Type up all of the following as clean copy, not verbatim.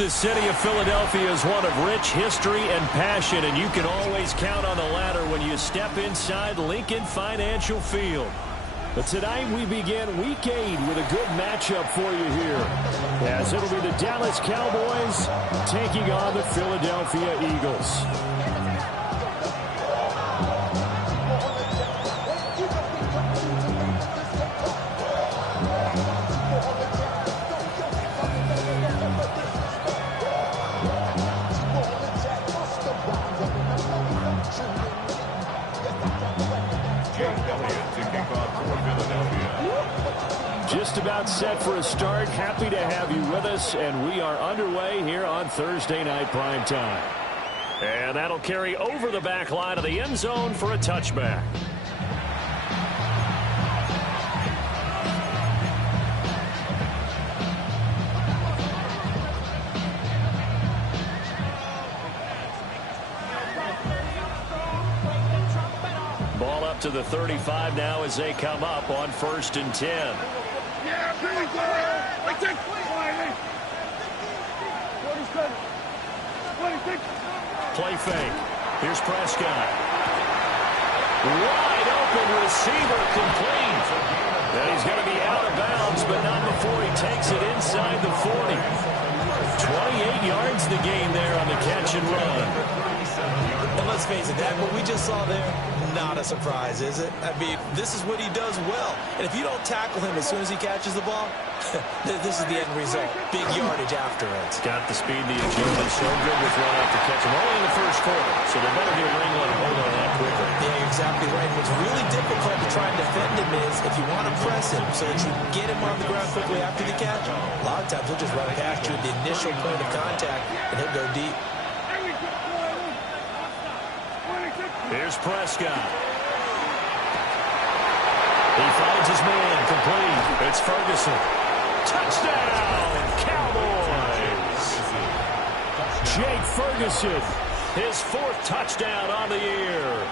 The city of Philadelphia is one of rich history and passion, and you can always count on the latter when you step inside Lincoln Financial Field. But tonight we begin Week 8 with a good matchup for you here, as it'll be the Dallas Cowboys taking on the Philadelphia Eagles. Just about set for a start. Happy to have you with us, and we are underway here on Thursday Night Primetime. And that'll carry over the back line of the end zone for a touchback. Ball up to the 35 now as they come up on 1st and 10. Play fake. Here's Prescott. Wide open receiver complete. And he's going to be out of bounds, but not before he takes it inside the 40. 28 yards the gain there on the catch and run. And let's face it, Dak, what we just saw there, not a surprise, is it? I mean, this is what he does well. And if you don't tackle him as soon as he catches the ball, this is the end result. Big yardage after it. Got the speed, the agility, so good with run after catch. And only in the first quarter, so they better get a ring on hold on that quickly. Yeah, you're exactly right. What's really difficult to try and defend him is if you want to press him so that you get him on the ground quickly after the catch, a lot of times he'll just run past you at the initial point of contact, and he'll go deep. Here's Prescott. He finds his man complete. It's Ferguson. Touchdown, Cowboys! Jake Ferguson, his 4th touchdown on the year.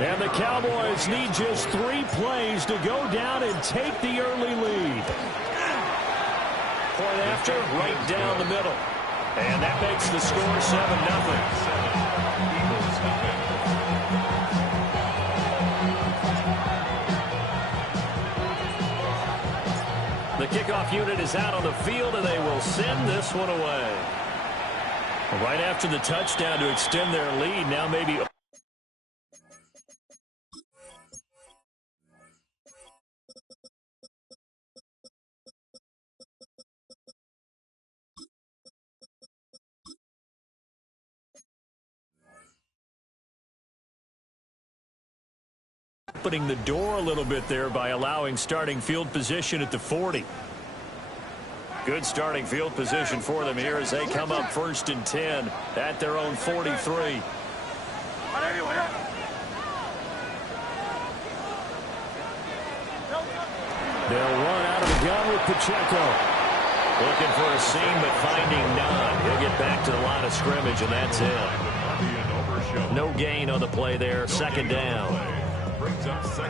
And the Cowboys need just 3 plays to go down and take the early lead. Point after, right down the middle. And that makes the score 7-0. The kickoff unit is out on the field, and they will send this one away. Right after the touchdown to extend their lead, now maybe... opening the door a little bit there by allowing starting field position at the 40. Good starting field position for them here as they come up 1st and 10 at their own 43. They'll run out of the gun with Pacheco. Looking for a seam, but finding none. He'll get back to the line of scrimmage, and that's it. No gain on the play there. 2nd down.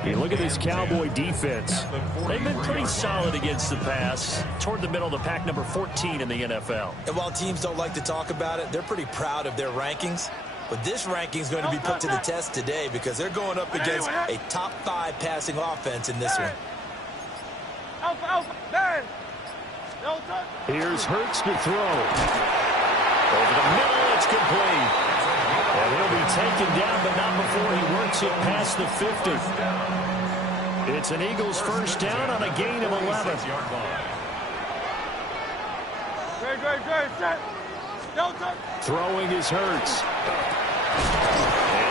You look at this Cowboy defense. They've been pretty solid against the pass. Toward the middle of the pack, number 14 in the NFL. And while teams don't like to talk about it, they're pretty proud of their rankings. But this ranking is going to be put to the test today because they're going up against a top 5 passing offense in this one. Here's Hurts to throw. Over the middle, it's complete. And he'll be taken down, but not before he works it past the 50. It's an Eagles 1st down on a gain of 11. Throwing is Hurts.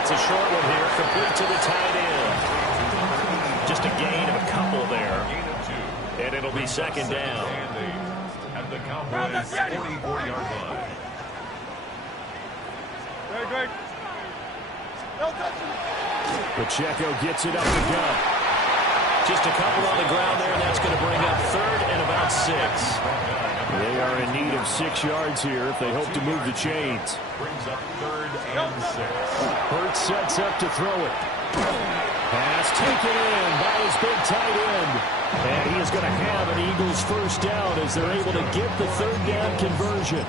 It's a short one here, complete to the tight end. Just a gain of a couple there. And it'll be 2nd down. At the Cowboys' 44-yard line. Pacheco gets it up the gut. Just a couple on the ground there, and that's going to bring up third and about 6. They are in need of 6 yards here if they hope to move the chains. Brings up third and 6. Hurts sets up to throw it. Pass taken in by his big tight end. And he is going to have an Eagles first down as they're able to get the third down conversion.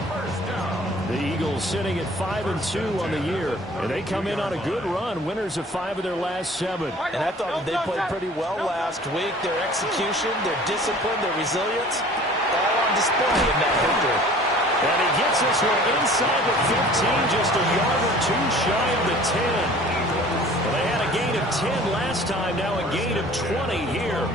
The Eagles sitting at 5-2 on the year, and they come in on a good run, winners of 5 of their last 7. And I thought they played pretty well last week. Their execution, their discipline, their resilience, all on display in that victory. And he gets this one inside the 15, just a yard or 2 shy of the 10. Well, they had a gain of 10 last time, now a gain of 20 here.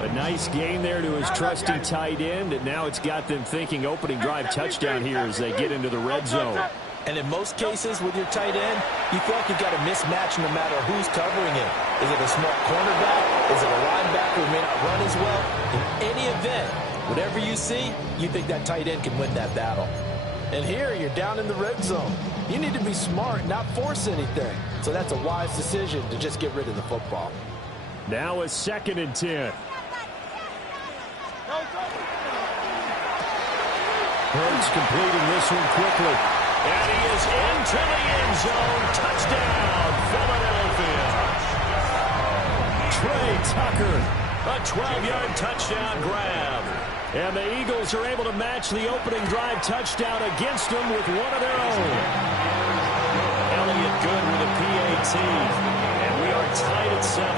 A nice gain there to his trusty tight end, and now it's got them thinking opening drive touchdown here as they get into the red zone. And in most cases with your tight end, you feel like you've got a mismatch no matter who's covering it. Is it a small cornerback? Is it a linebacker who may not run as well? In any event, whatever you see, you think that tight end can win that battle. And here, you're down in the red zone. You need to be smart, not force anything. So that's a wise decision to just get rid of the football. Now a 2nd and 10. Hurts completing this one quickly. And he is into the end zone. Touchdown, Philadelphia. Trey Tucker, a 12-yard touchdown grab. And the Eagles are able to match the opening drive touchdown against them with one of their own. Elliott good with a PAT. And we are tied at 7.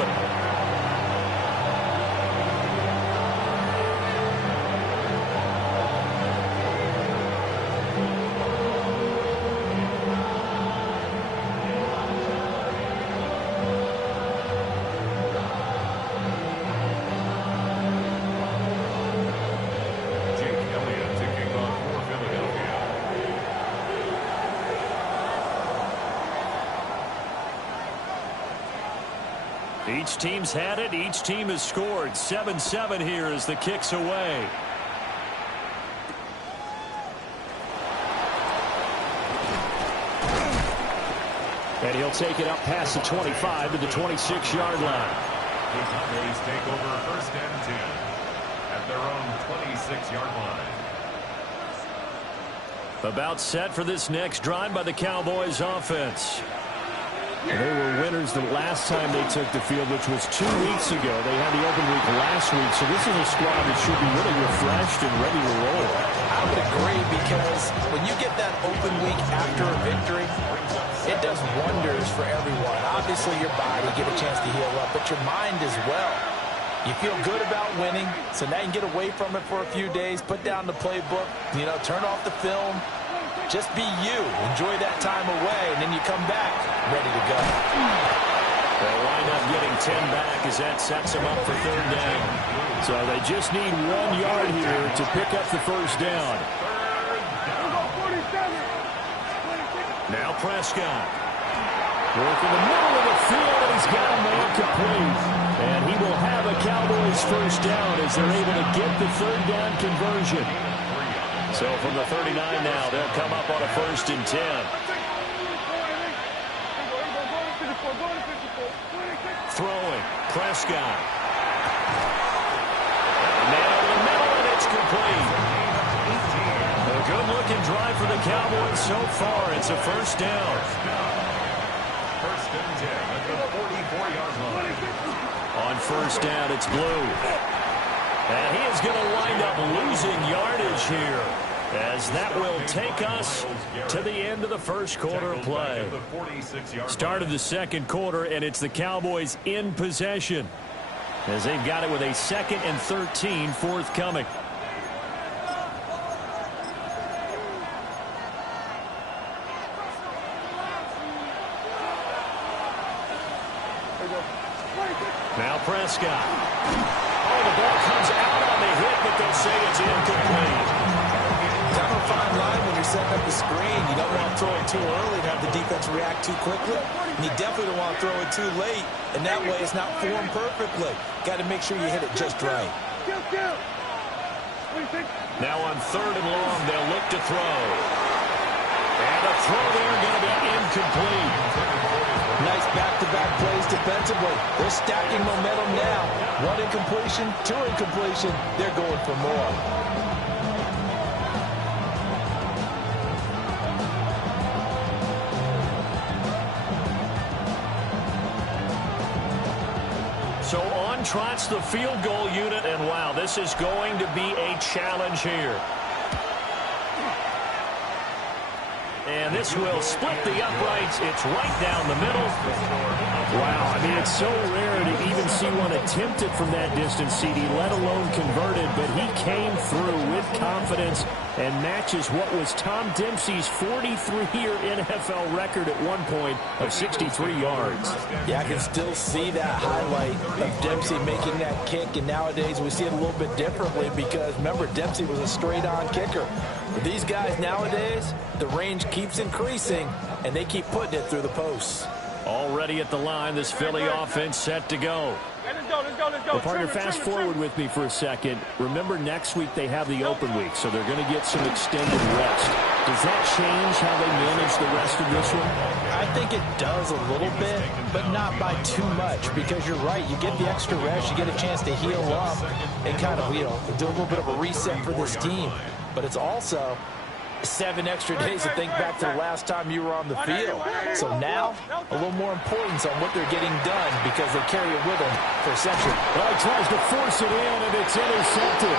Each team's had it. Each team has scored. 7-7 here as the kick's away. And he'll take it up past the 25 to the 26-yard line. The Cowboys take over first and 10 at their own 26-yard line. About set for this next drive by the Cowboys offense. And they were winners the last time they took the field, which was 2 weeks ago. They had the open week last week, so this is a squad that should be really refreshed and ready to roll. I would agree, because when you get that open week after a victory, it does wonders for everyone. Obviously, your body get a chance to heal up, but your mind as well. You feel good about winning, so now you can get away from it for a few days, put down the playbook, turn off the film. Just be you. Enjoy that time away, and then you come back ready to go. They'll wind up getting 10 back as that sets them up for third down. So they just need 1 yard here to pick up the first down. Now Prescott. Work in the middle of the field, and he's got a man complete. And he will have a Cowboys first down as they're able to get the third down conversion. So from the 39 now, they'll come up on a 1st and 10. Throwing, Prescott. Man over the middle, and it's complete. A good-looking drive for the Cowboys so far. It's a first down. First and 10 at the 44-yard line. On first down, it's Blue. And he is going to wind up losing yardage here, as that will take us to the end of the first quarter of play. Start of the second quarter, and it's the Cowboys in possession, as they've got it with a 2nd and 13 forthcoming. Now Prescott. Oh, the ball comes out on the hit, but they'll say it's incomplete. Down a fine line when you're setting up the screen. You don't want to throw it too early and have the defense react too quickly. And you definitely don't want to throw it too late, and that way it's not formed perfectly. Got to make sure you hit it just right. Now on 3rd and long, they'll look to throw. And a throw there going to be incomplete. Nice back-to-back plays defensively. They're stacking momentum now. 1 incompletion, 2 incompletion. They're going for more. So on trots the field goal unit, and wow, this is going to be a challenge here. And this will split the uprights. It's right down the middle. Wow, I mean, it's so rare to even see one attempted from that distance, CD, let alone converted. But he came through with confidence and matches what was Tom Dempsey's 43-year NFL record at one point of 63 yards. Yeah, I can still see that highlight of Dempsey making that kick. And nowadays we see it a little bit differently because, remember, Dempsey was a straight-on kicker. But these guys nowadays, the range keeps increasing, and they keep putting it through the posts. Already at the line, this Philly offense set to go. Let's go. Well, partner, fast forward with me for a second. Remember, next week they have the open week, so they're going to get some extended rest. Does that change how they manage the rest of this one? I think it does a little bit, but not by too much, because you're right. You get the extra rest, you get a chance to heal up and kind of, do a little bit of a reset for this team. But it's also 7 extra days to think back to the last time you were on the field. So now, a little more importance on what they're getting done because they carry it with them for a century. Well, he tries to force it in, and it's intercepted.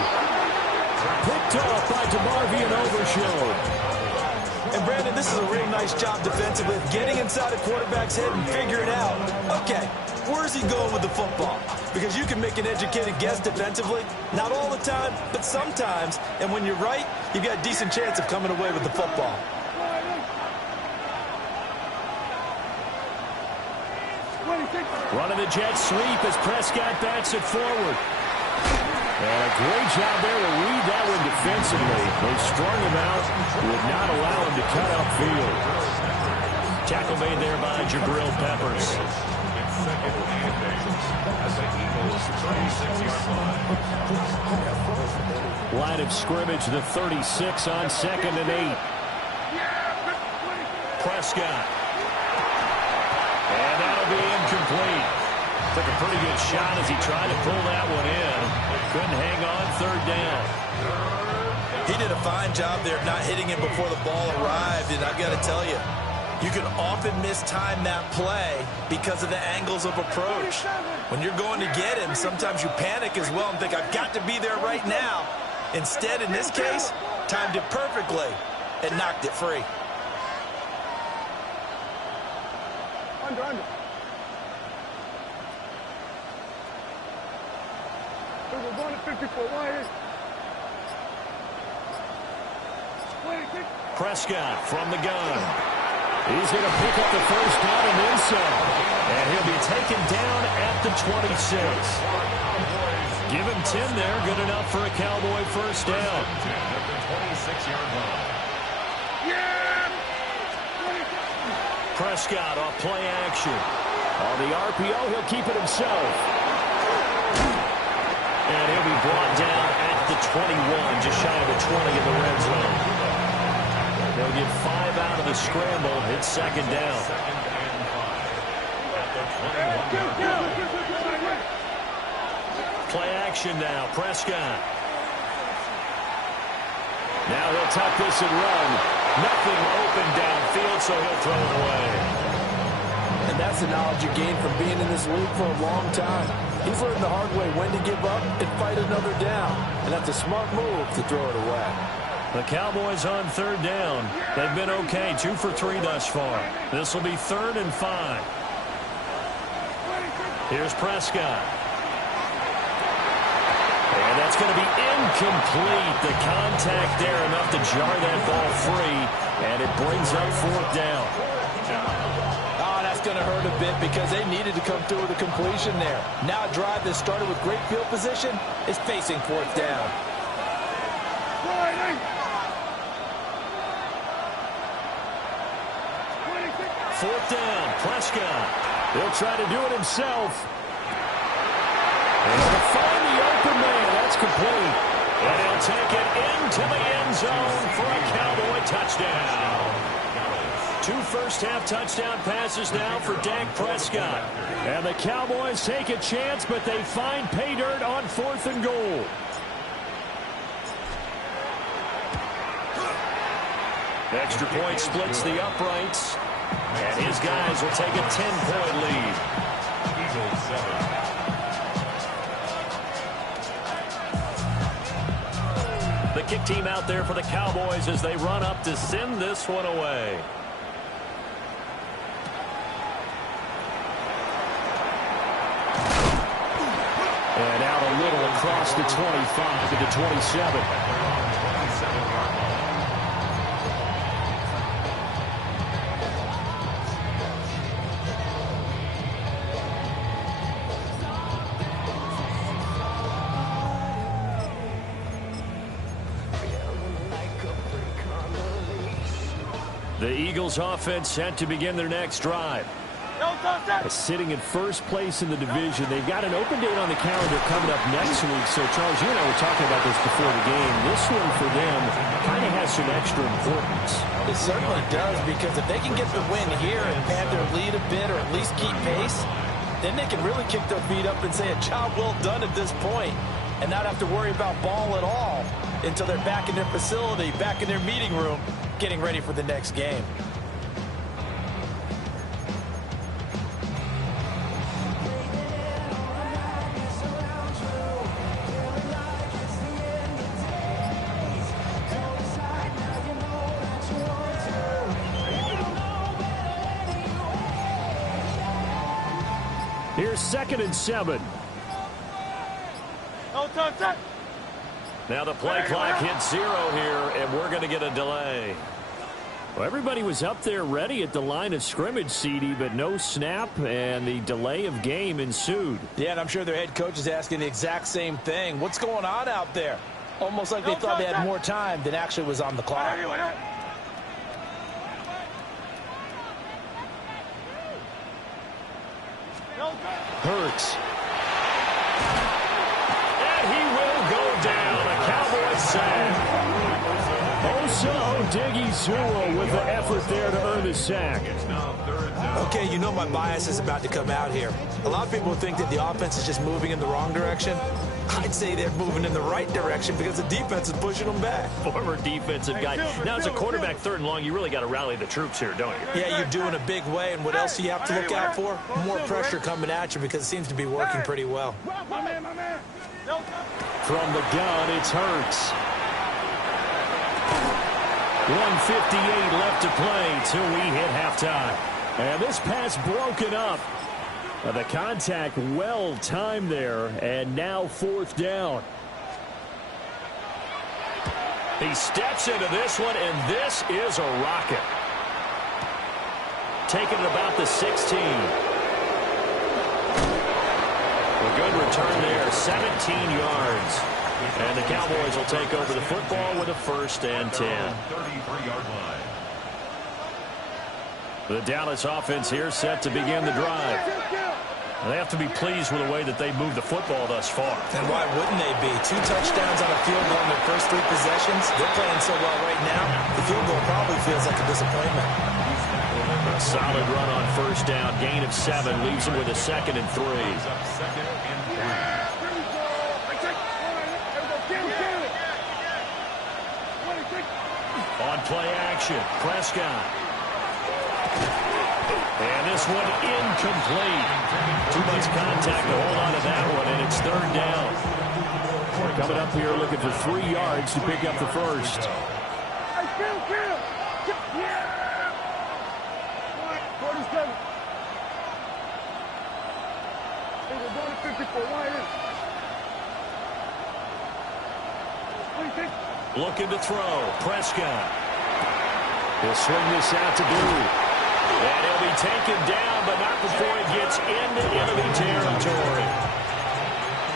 Picked off by DeMarvion Overshown. And, Brandon, this is a real nice job defensively of getting inside a quarterback's head and figuring out, okay, where's he going with the football? Because you can make an educated guess defensively. Not all the time, but sometimes. And when you're right, you've got a decent chance of coming away with the football. Running the jet sweep as Prescott bats it forward. And a great job there to read that one defensively. They strung him out, would not allow him to cut upfield. Tackle made there by Jabril Peppers. Line of scrimmage, the 36 on 2nd and 8. Prescott. And that'll be incomplete. Took a pretty good shot as he tried to pull that one in. Couldn't hang on 3rd down. He did a fine job there of not hitting him before the ball arrived, and I've got to tell you, you can often mistime that play because of the angles of approach. When you're going to get him, sometimes you panic as well and think, I've got to be there right now. Instead, in this case, timed it perfectly and knocked it free. Under. We're going to 54 wide. Prescott from the gun. He's going to pick up the 1st down and then some. And he'll be taken down at the 26. Give him 10 there. Good enough for a Cowboy 1st down. Prescott off play action. On the RPO, he'll keep it himself. And he'll be brought down at the 21, just shy of the 20 in the red zone. They'll get 5 out of the scramble. It's 2nd down. Play action now. Prescott. Now he'll tuck this and run. Nothing open downfield, so he'll throw it away. And that's the knowledge you gain from being in this league for a long time. He's learned the hard way when to give up and fight another down. And that's a smart move to throw it away. The Cowboys on 3rd down. They've been okay, 2 for 3 thus far. This will be 3rd and 5. Here's Prescott. And that's going to be incomplete. The contact there enough to jar that ball free. And it brings up 4th down. Oh, that's going to hurt a bit because they needed to come through with a completion there. Now a drive that started with great field position is facing 4th down. 4th down, Prescott. He'll try to do it himself. And he'll find the open man. That's complete. And he'll take it into the end zone for a Cowboy touchdown. 2 first-half touchdown passes now for Dak Prescott. And the Cowboys take a chance, but they find pay dirt on 4th and goal. Extra point splits the uprights. And his guys will take a 10-point lead. Eagles 7. The kick team out there for the Cowboys as they run up to send this one away. And out a little across the 25 to the 27. The Eagles offense set to begin their next drive. Sitting in first place in the division. They've got an open date on the calendar coming up next week. So, Charles, you and I were talking about this before the game. This one for them kind of has some extra importance. It certainly does, because if they can get the win here and pad their lead a bit or at least keep pace, then they can really kick their feet up and say a job well done at this point and not have to worry about ball at all until they're back in their facility, back in their meeting room, getting ready for the next game. Here's 2nd and 7. Now the play clock hits 0 here, and we're going to get a delay. Well, everybody was up there ready at the line of scrimmage, CD, but no snap, and the delay of game ensued. Yeah, and I'm sure their head coach is asking the exact same thing. What's going on out there? Almost like they thought they had more time than actually was on the clock. Hurts. And he will go down. A Cowboys sack. Osa Odighizuwa with the effort there to earn the sack. Okay, you know my bias is about to come out here. A lot of people think that the offense is just moving in the wrong direction. I'd say they're moving in the right direction because the defense is pushing them back. Former defensive guy. Now, as a quarterback 3rd and long, you really got to rally the troops here, don't you? Yeah, you do in a big way. And what else do you have to look out for? More pressure coming at you because it seems to be working pretty well. From the gun, it's Hurts. 1:58 left to play till we hit halftime. And this pass broken up. The contact well timed there, and now 4th down. He steps into this one, and this is a rocket. Taking it about the 16. A good return there, 17 yards. And the Cowboys will take over the football with a 1st and 10. 33-yard line. The Dallas offense here set to begin the drive. They have to be pleased with the way that they moved the football thus far. And why wouldn't they be? 2 touchdowns on a field goal in their first 3 possessions. They're playing so well right now, the field goal probably feels like a disappointment. A solid run on 1st down. Gain of 7 leaves him with a 2nd and 3. On play action, Prescott. And this one incomplete. Too much contact to hold on to that one, and it's 3rd down. Coming up here looking for 3 yards to pick up the 1st. Looking to throw, Prescott. He'll swing this out to Blue. And he'll be taken down, but not before it gets into enemy territory.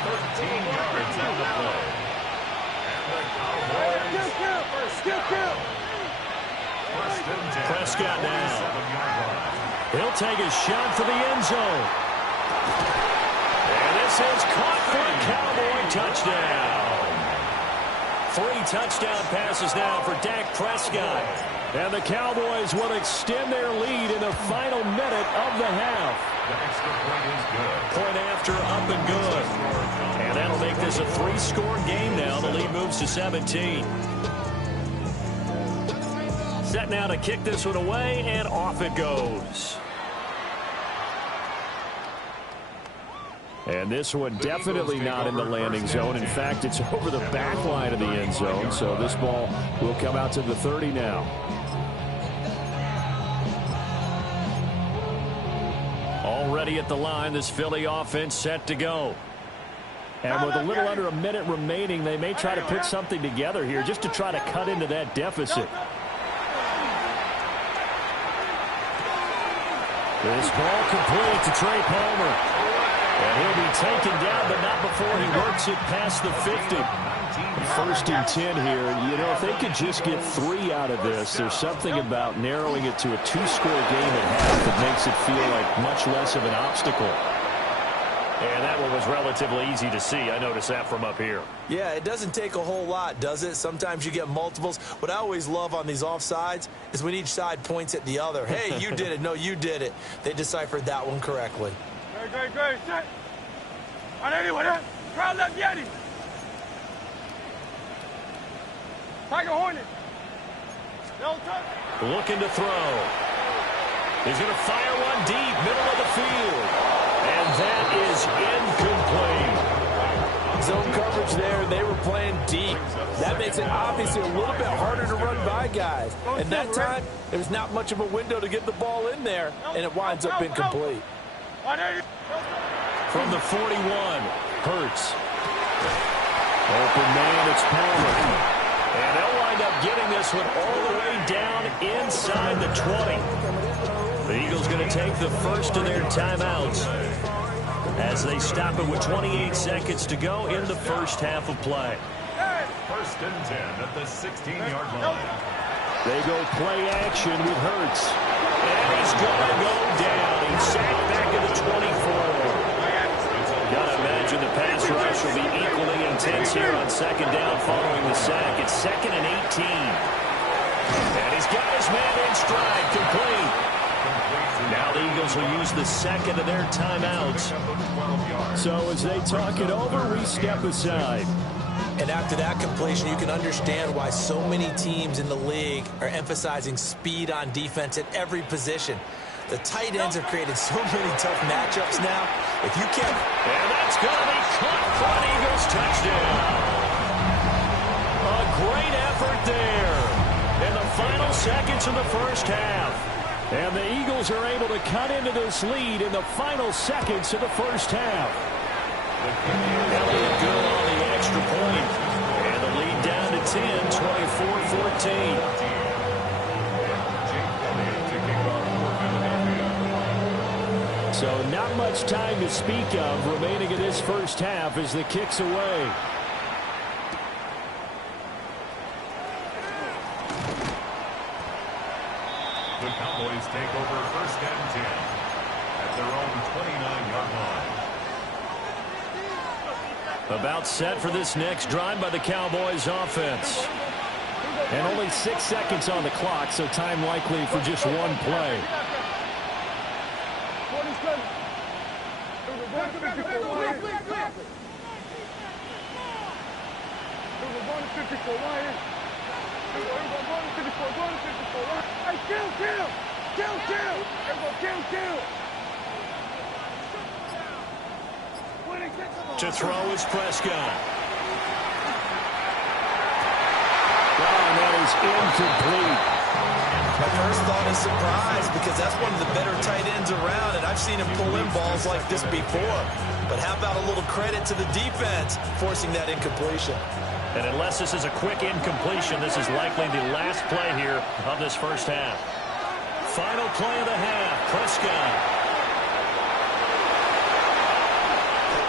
13 yards on the play. Prescott now. He'll take a shot for the end zone. And this is caught for a Cowboy touchdown. 3 touchdown passes now for Dak Prescott. And the Cowboys will extend their lead in the final minute of the half. The extra point is good. Point after, up and good. And that'll make this a 3-score game now. The lead moves to 17. Set now to kick this one away, and off it goes. And this one definitely not in the landing zone. In fact, it's over the back line of the end zone. So this ball will come out to the 30 now. Already at the line, this Philly offense set to go. And with a little under a minute remaining, they may try to put something together here just to try to cut into that deficit. This ball complete to Trey Palmer. And he'll be taken down, but not before he works it past the 50. First and 10 here. You know, if they could just get 3 out of this, there's something about narrowing it to a 2-score game at half that makes it feel like much less of an obstacle. And that one was relatively easy to see. I noticed that from up here. Yeah, it doesn't take a whole lot, does it? Sometimes you get multiples. What I always love on these offsides is when each side points at the other. Hey, you did it. No, you did it. They deciphered that one correctly. Great, set. Crowd left Yeti. Tiger Hornet. Looking to throw. He's going to fire one deep, middle of the field. And that is incomplete. Zone coverage there. They were playing deep. That makes it obviously a little bit harder to run by guys. And that time, there's not much of a window to get the ball in there, and it winds up incomplete. From the 41, Hurts. Open man, it's Palmer. And they'll wind up getting this one all the way down inside the 20. The Eagles going to take the first of their timeouts as they stop it with 28 seconds to go in the first half of play. First and 10 at the 16-yard line. They go play action with Hurts. And he's going to go down. He's sacked back at the 24. Got to imagine the pass rush will be equally intense here on second down following the sack. It's 2nd and 18. And he's got his man in stride, complete. Now the Eagles will use the second of their timeouts. So as they talk it over, we step aside. And after that completion, you can understand why so many teams in the league are emphasizing speed on defense at every position. The tight ends have created so many tough matchups now. If you can't... And that's going to be caught for an Eagles touchdown. A great effort there in the final seconds of the first half. And the Eagles are able to cut into this lead in the final seconds of the first half. Elliott good on the extra point. And the lead down to 10, 24-14. So not much time to speak of remaining in this first half as the kick's away. The Cowboys take over first and 10 at their own 29-yard line. About set for this next drive by the Cowboys offense. And only 6 seconds on the clock, so time likely for just one play. To throw is Prescott. And that is incomplete. My first thought is surprise because that's one of the better tight ends around, and I've seen him pull in balls like this before. But how about a little credit to the defense forcing that incompletion? And unless this is a quick incompletion, this is likely the last play here of this first half. Final play of the half, Prescott.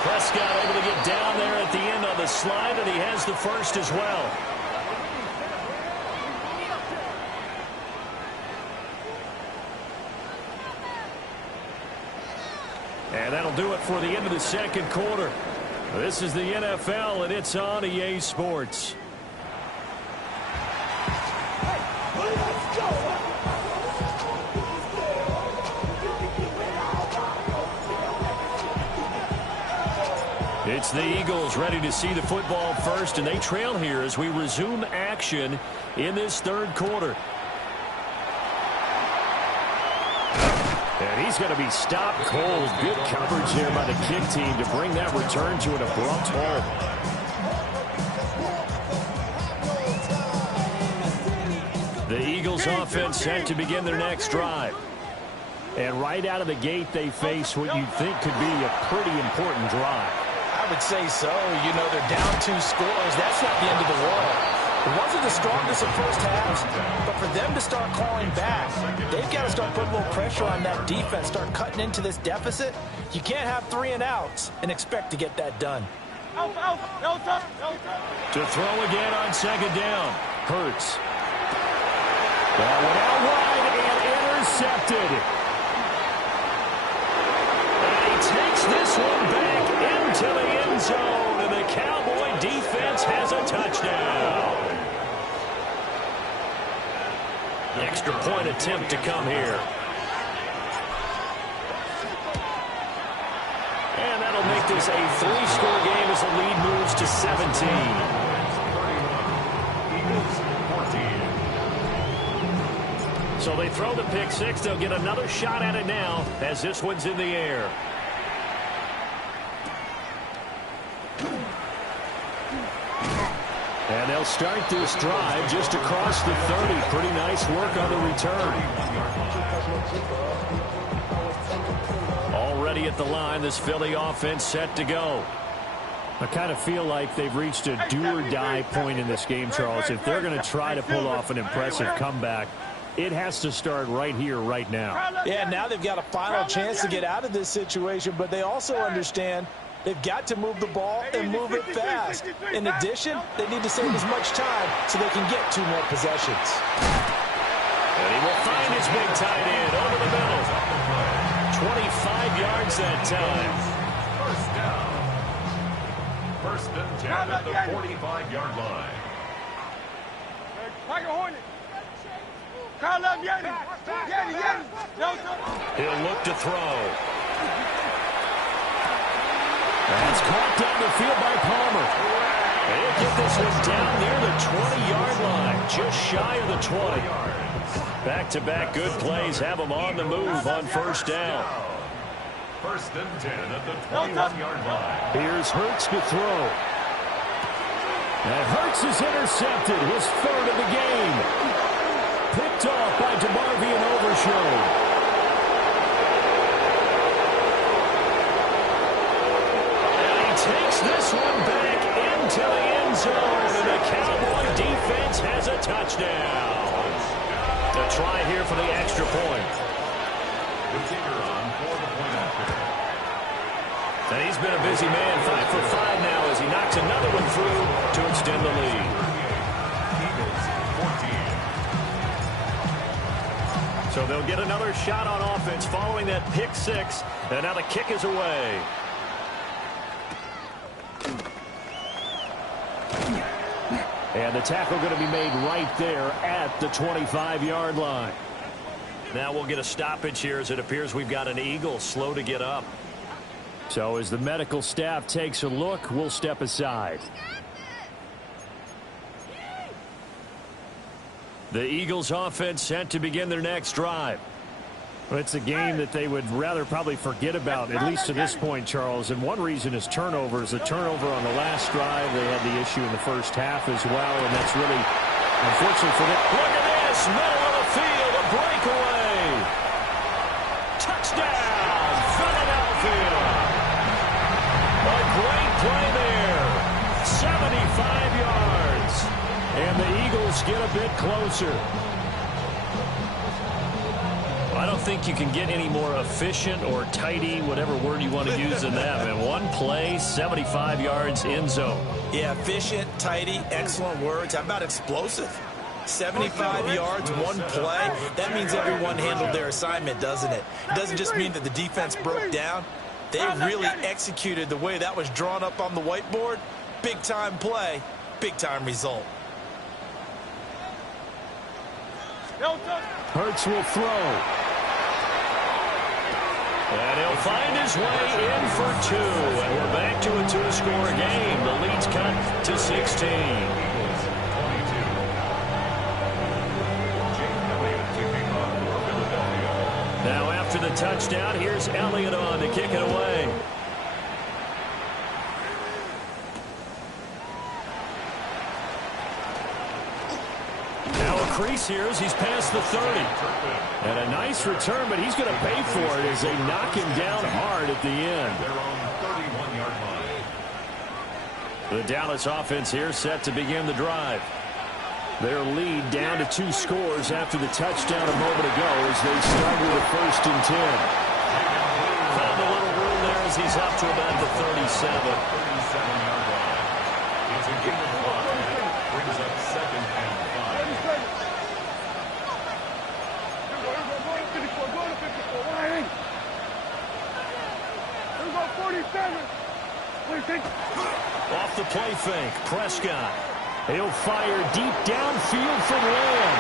Prescott able to get down there at the end on the slide, and he has the first as well. And that'll do it for the end of the second quarter. This is the NFL, and it's on EA Sports. Let's go! It's the Eagles ready to see the football first, and they trail here as we resume action in this third quarter. And he's going to be stopped cold. Good coverage there by the kick team to bring that return to an abrupt halt. The Eagles offense set to begin their next drive. And right out of the gate, they face what you'd think could be a pretty important drive. I would say so. You know, they're down 2 scores. That's not the end of the world. It wasn't the strongest of first halves, but for them to start clawing back, they've got to start putting a little pressure on that defense, start cutting into this deficit. You can't have 3 and outs and expect to get that done. To throw again on second down. Hurts. That went out wide and intercepted. And he takes this one back into the end zone, and the Cowboy defense has a touchdown. Extra point attempt to come here. And that'll make this a 3-score game as the lead moves to 17. So they throw the pick six. They'll get another shot at it now as this one's in the air. And they'll start this drive just across the 30. Pretty nice work on the return. Already at the line, this Philly offense set to go. I kind of feel like they've reached a do-or-die point in this game, Charles. If they're going to try to pull off an impressive comeback, it has to start right here, right now. Yeah, now they've got a final chance to get out of this situation, but they also understand they've got to move the ball and move it fast. In addition, they need to save as much time so they can get 2 more possessions. And he will find his big tight end over the middle. 25 yards that time. First down. First and 10 at the 45-yard line. He'll look to throw. That's caught down the field by Palmer. They'll get this one down near the 20-yard line, just shy of the 20. Back-to-back good plays have them on the move on first down. First and 10 at the 21-yard line. Here's Hurts to throw. And Hurts is intercepted, his 3rd of the game. Picked off by DeMarvion Overshown. Takes this one back into the end zone, and the Cowboy defense has a touchdown. A try here for the extra point. The kicker on for the point after. And he's been a busy man, 5 for 5 now as he knocks another one through to extend the lead. Eagles 14. So they'll get another shot on offense following that pick six, and now the kick is away. And the tackle going to be made right there at the 25-yard line. Now we'll get a stoppage here as it appears we've got an Eagle slow to get up. So as the medical staff takes a look, we'll step aside. The Eagles offense set to begin their next drive. Well, it's a game that they would rather probably forget about, at least to this point, Charles. And one reason is turnovers. A turnover on the last drive. They had the issue in the first half as well, and that's really unfortunate for them. Look at this, middle of the field, a breakaway. Touchdown, Philadelphia. A great play there. 75 yards. And the Eagles get a bit closer. I don't think you can get any more efficient or tidy, whatever word you want to use than that. And one play, 75 yards, end zone. Yeah, efficient, tidy, excellent words. How about explosive? 75 yards, one play. That means everyone handled their assignment, doesn't it? It doesn't just mean that the defense broke down. They really executed the way that was drawn up on the whiteboard. Big-time play, big-time result. Hurts will throw. And he'll find his way in for two. And we're back to a two-score game. The lead's cut to 16. Now after the touchdown, here's Elliott on to kick it away. Now a crease here as he's past the 30. And a nice return, but he's going to pay for it as they knock him down hard at the end. The Dallas offense here set to begin the drive. Their lead down to 2 scores after the touchdown a moment ago as they start with a 1st and 10. Found a little room there as he's up to about the 37. 37-yard line. It's a game of clock. Brings up 2nd and 5. Off the play fake, Prescott. He'll fire deep downfield for Lamb.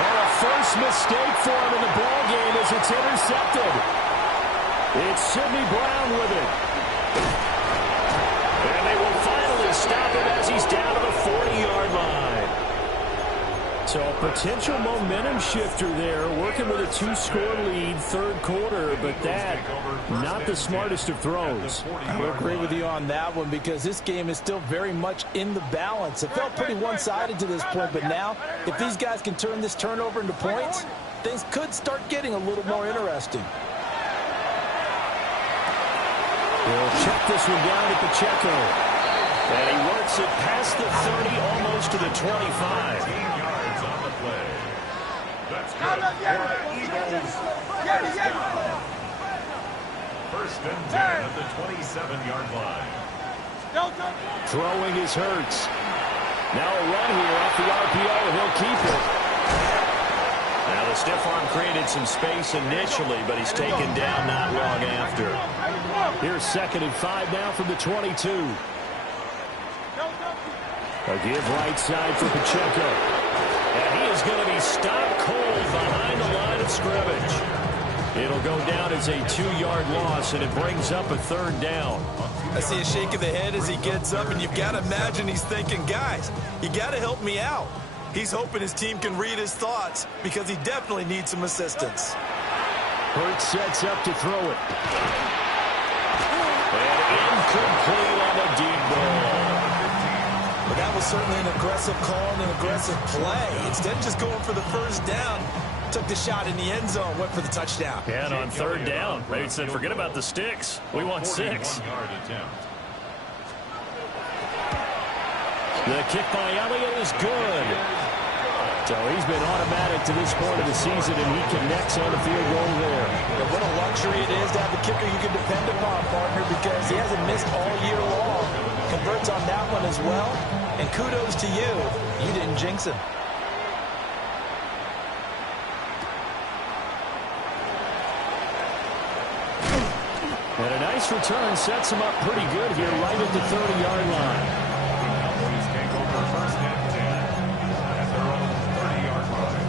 Oh, a first mistake for him in the ball game as it's intercepted. It's Sidney Brown with it. And they will finally stop him as he's down to the 40-yard line. So a potential momentum shifter there, working with a 2-score lead, 3rd quarter, but that, not the smartest of throws. I would agree with you on that one because this game is still very much in the balance. It felt pretty one-sided to this point, but now, if these guys can turn this turnover into points, things could start getting a little more interesting. He'll check this one down to Pacheco. And he works it past the 30, almost to the 25. 15 yards on the play. That's good for the Eagles. First and 10 at the 27-yard line. Throwing is Hurts. Now a run here off the RPO, and he'll keep it. Now the stiff arm created some space initially, but he's taken down not long after. Here's 2nd and 5 now from the 22. A give right side for Pacheco. And he is going to be stopped cold behind the line of scrimmage. It'll go down as a 2-yard loss, and it brings up a 3rd down. I see a shake of the head as he gets up, and you've got to imagine he's thinking, guys, you got to help me out. He's hoping his team can read his thoughts because he definitely needs some assistance. Hurts sets up to throw it. And incomplete on the deep ball. But that was certainly an aggressive call and an aggressive play. Instead of just going for the 1st down, took the shot in the end zone, went for the touchdown. Yeah, and on 3rd down, they said, forget about the sticks. We want 6. The kick by Elliott is good. So he's been automatic to this point of the season, and he connects on the field goal there. And what a luxury it is to have a kicker you can depend upon, partner, because he hasn't missed all year long. Converts on that one as well. And kudos to you. You didn't jinx him. And a nice return sets him up pretty good here right at the 30-yard line. Cowboys take over 1st and 10 at their own 30-yard line.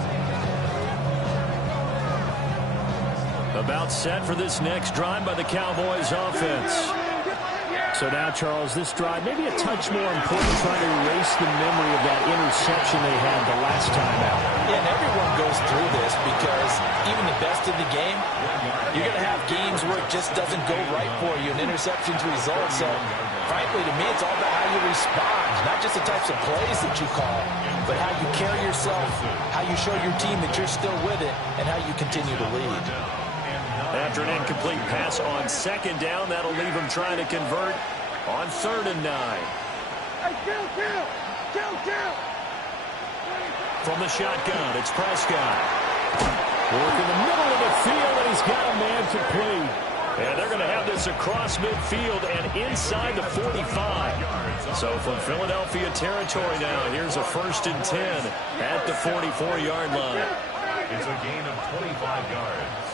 About set for this next drive by the Cowboys offense. So now, Charles, this drive maybe a touch more important, trying to erase the memory of that interception they had the last time out. Yeah, and everyone goes through this because even the best in the game, you're going to have games where it just doesn't go right for you, and interceptions result. So, frankly, to me, it's all about how you respond, not just the types of plays that you call, but how you carry yourself, how you show your team that you're still with it, and how you continue to lead. After an incomplete pass on 2nd down, that'll leave him trying to convert on 3rd and 9. From the shotgun, it's Prescott. Work in the middle of the field, and he's got a man complete. And they're going to have this across midfield and inside the 45. So from Philadelphia territory now, here's a 1st and 10 at the 44-yard line. It's a gain of 25 yards.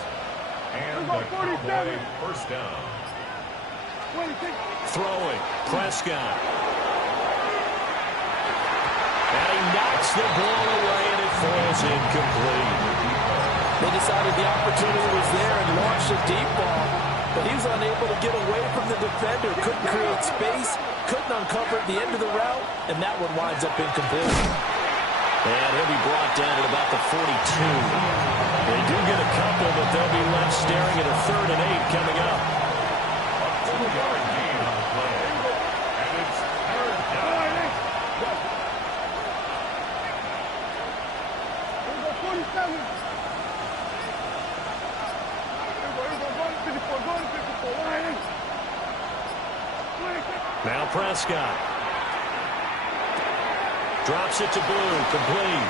And the Cowboy 1st down. Throwing, Prescott. And he knocks the ball away, and it falls incomplete. They decided the opportunity was there and launched a deep ball. but he was unable to get away from the defender, couldn't create space, couldn't uncover the end of the route, and that one winds up incomplete. And he'll be brought down at about the 42. They do get a couple, but they'll be left staring at a 3rd and 8 coming up. A 2-yard gain on the play. And it's 3rd down. 47. Now Prescott. Drops it to Blue, complete.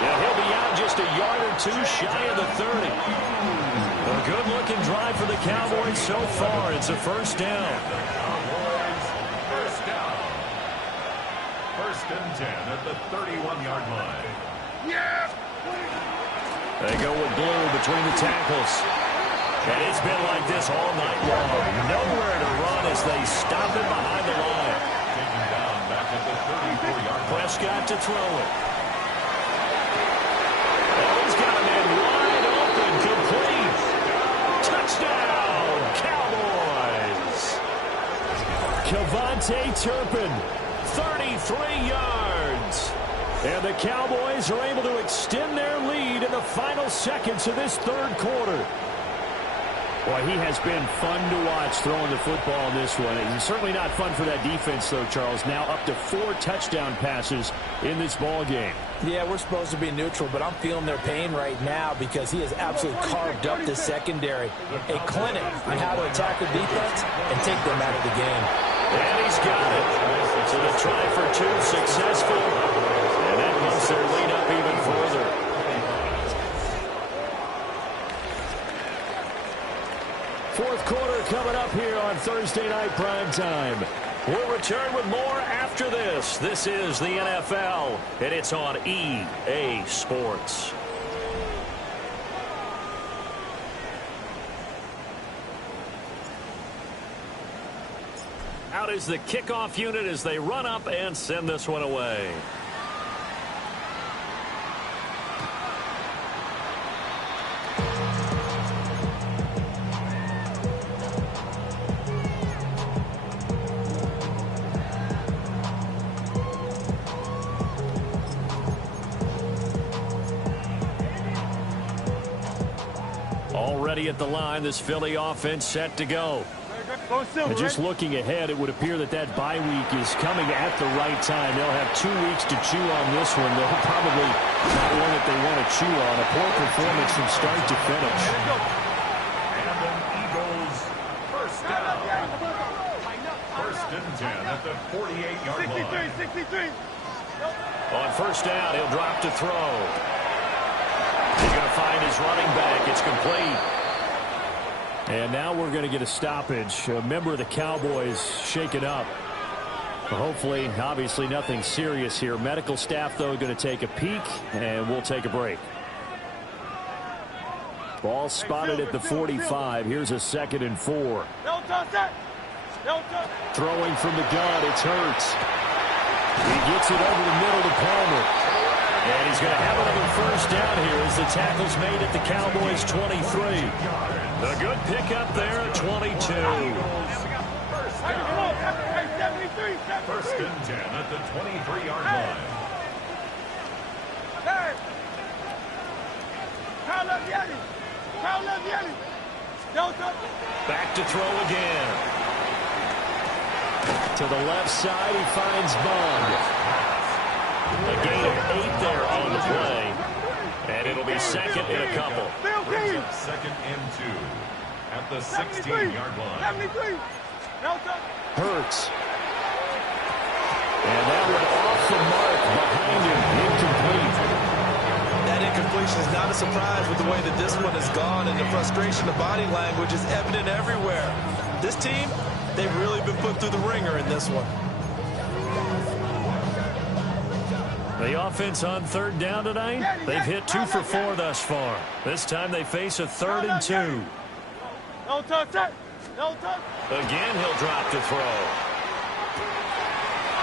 Yeah, he'll be out just a yard or two shy of the 30. A good-looking drive for the Cowboys so far. It's a first down. Cowboys, first down. 1st and 10 at the 31-yard line. Yeah. They go with Blue between the tackles. And it's been like this all night long. Nowhere to run as they stop it behind the line. Taken down back at the 34-yard line. Prescott to throw it. Oh, he's got a man wide open, complete. Touchdown, Cowboys. Kevontae Turpin, 33 yards. And the Cowboys are able to extend their lead in the final seconds of this 3rd quarter. Boy, he has been fun to watch throwing the football in this one. It's certainly not fun for that defense, though, Charles. Now up to 4 touchdown passes in this ball game. Yeah, we're supposed to be neutral, but I'm feeling their pain right now because he has absolutely carved up the secondary. A clinic on how to attack the defense and take them out of the game. And he's got it. So the try for 2 successful. And that bumps their lead up even further. Fourth quarter coming up here on Thursday Night Primetime. We'll return with more after this. This is the NFL, and it's on EA Sports. Out is the kickoff unit as they run up and send this one away. Already at the line, this Philly offense set to go. And just looking ahead, it would appear that that bye week is coming at the right time. They'll have 2 weeks to chew on this one. They'll probably not one that they want to chew on. A poor performance from start to finish. And an Eagles first down. 1st and 10 at the 48-yard line. 63. On first down, he'll drop to throw. He's going to find his running back. It's complete. And now we're going to get a stoppage. A member of the Cowboys shaken up. Hopefully, obviously nothing serious here. Medical staff, though, going to take a peek, and we'll take a break. Ball spotted at the 45. Here's a 2nd and 4. Throwing from the gun, it's Hurts. He gets it over the middle to Palmer. And he's going to have another first down here as the tackle's made at the Cowboys' 23. A good pickup there at 22. 1st and 10 at the 23-yard line. Back to throw again. To the left side, he finds Bond. A gain of 8 there on the play. And it'll be 2nd and a couple. Brings up 2nd and 2 at the 16-yard line. Hurts. And that one off the mark behind him. Incomplete. That incompletion is not a surprise with the way that this one has gone, and the frustration of body language is evident everywhere. This team, they've really been put through the ringer in this one. The offense on 3rd down tonight, they've hit 2 for 4 thus far. This time they face a 3rd and 2. Again, he'll drop to throw.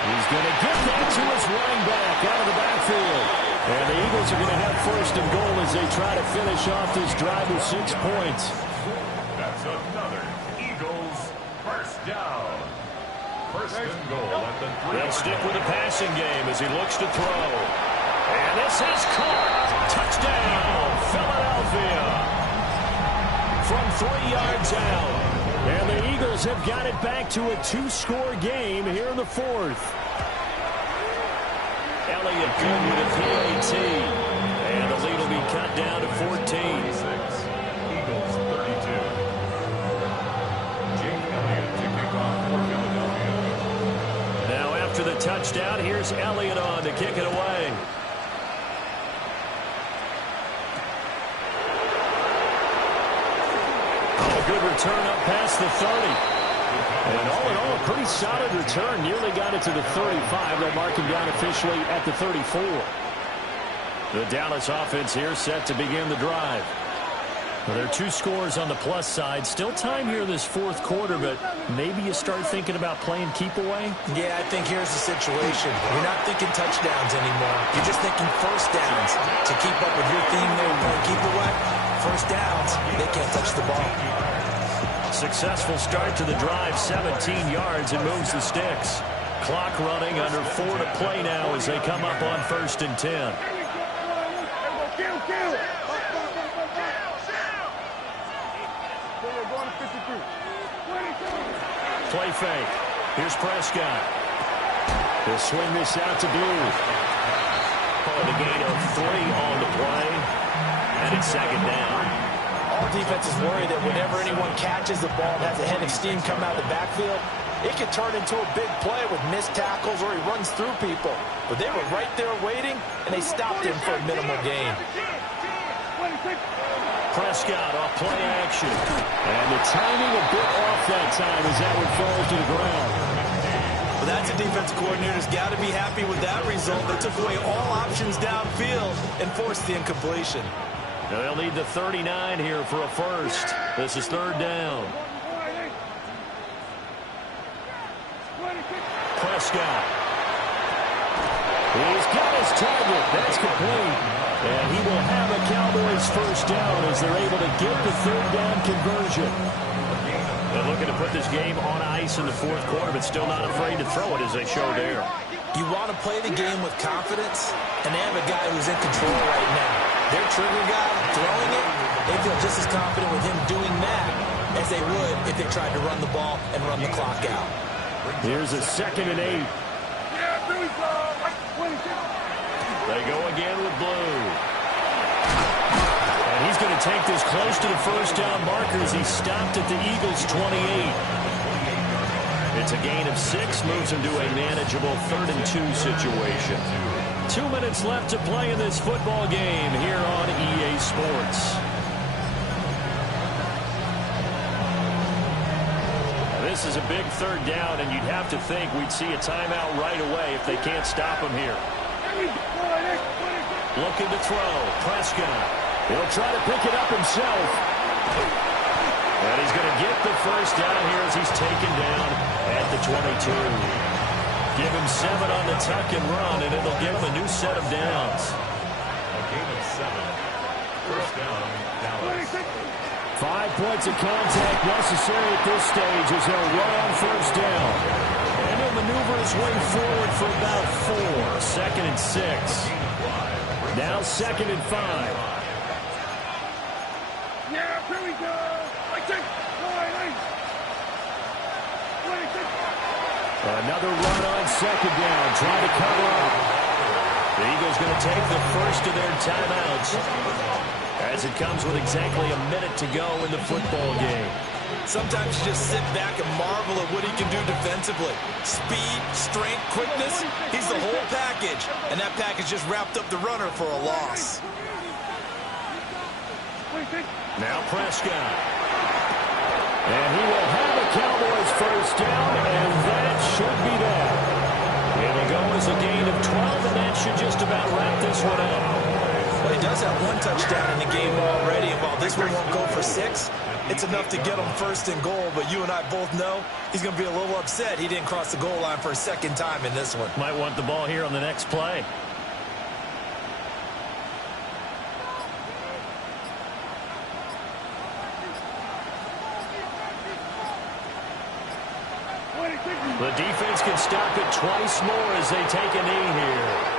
He's going to get that to his running back out of the backfield. And the Eagles are going to have 1st and goal as they try to finish off this drive with 6 points. That's another Eagles first down. First and goal at the 3. They'll stick with the passing game as he looks to throw. And this is caught. Touchdown, Philadelphia. From 3 yards out. And the Eagles have got it back to a 2-score game here in the 4th. Elliott good with a PAT. And the lead will be cut down to 14. Eagles 32. Jake Elliott to kick off for Philadelphia. Now after the touchdown, here's Elliott on to kick it away. Good return up past the 30. And all in all, a pretty solid return. Nearly got it to the 35. They'll mark him down officially at the 34. The Dallas offense here set to begin the drive. Well, there are 2 scores on the plus side. Still time here in this 4th quarter, but maybe you start thinking about playing keep away? Yeah, I think here's the situation. You're not thinking touchdowns anymore. You're just thinking first downs. To keep up with your theme there, playing keep away, first downs, they can't touch the ball. Successful start to the drive, 17 yards, and moves the sticks. Clock running, under 4 to play now as they come up on 1st and 10. Play fake. Here's Prescott. He'll swing this out to Blue. Calling a gain of 3 on the play. And it's 2nd down. All defenses worry that whenever anyone catches the ball and has a head of steam come out of the backfield, it can turn into a big play with missed tackles or he runs through people. But they were right there waiting, and they stopped him for a minimal gain. Prescott off play action. And the timing a bit off that time as that one falls to the ground. Well, that's a defensive coordinator's got to be happy with that result. They took away all options downfield and forced the incompletion. They'll need the 39 here for a first. This is 3rd down. Prescott. He's got his target. That's complete. And he will have a Cowboys first down as they're able to get the 3rd down conversion. They're looking to put this game on ice in the 4th quarter, but still not afraid to throw it as they show there. You want to play the game with confidence, and they have a guy who's in control right now. Their trigger guy throwing it, they feel just as confident with him doing that as they would if they tried to run the ball and run the clock out. Here's a 2nd and 8. They go again with Blue. And he's going to take this close to the first down marker as he stopped at the Eagles' 28. It's a gain of 6, moves him to a manageable 3rd and 2 situation. 2 minutes left to play in this football game here on EA Sports. This is a big 3rd down, and you'd have to think we'd see a timeout right away if they can't stop him here. Looking to throw. Prescott. He'll try to pick it up himself. And he's going to get the first down here as he's taken down at the 22. Give him 7 on the tuck and run, and it'll give him a new set of downs. A gain of 7. First down, Dallas. 5 points of contact necessary at this stage as they'll run on first down. And he'll maneuver his way forward for about 4. 2nd and 6. Now 2nd and 5. Yeah, here we go. Another run on 2nd down, trying to cover up. The Eagles going to take the first of their timeouts as it comes with exactly a minute to go in the football game. Sometimes you just sit back and marvel at what he can do defensively. Speed, strength, quickness, he's the whole package. And that package just wrapped up the runner for a loss. Now Prescott. And he will have a Cowboys first down, and that should be that. It'll go as a gain of 12, and that should just about wrap this one up. Well, he does have 1 touchdown in the game already, and while this one won't go for 6, it's enough to get him first and goal. But you and I both know he's going to be a little upset he didn't cross the goal line for a 2nd time in this one. Might want the ball here on the next play. The defense can stop it twice more as they take a knee here.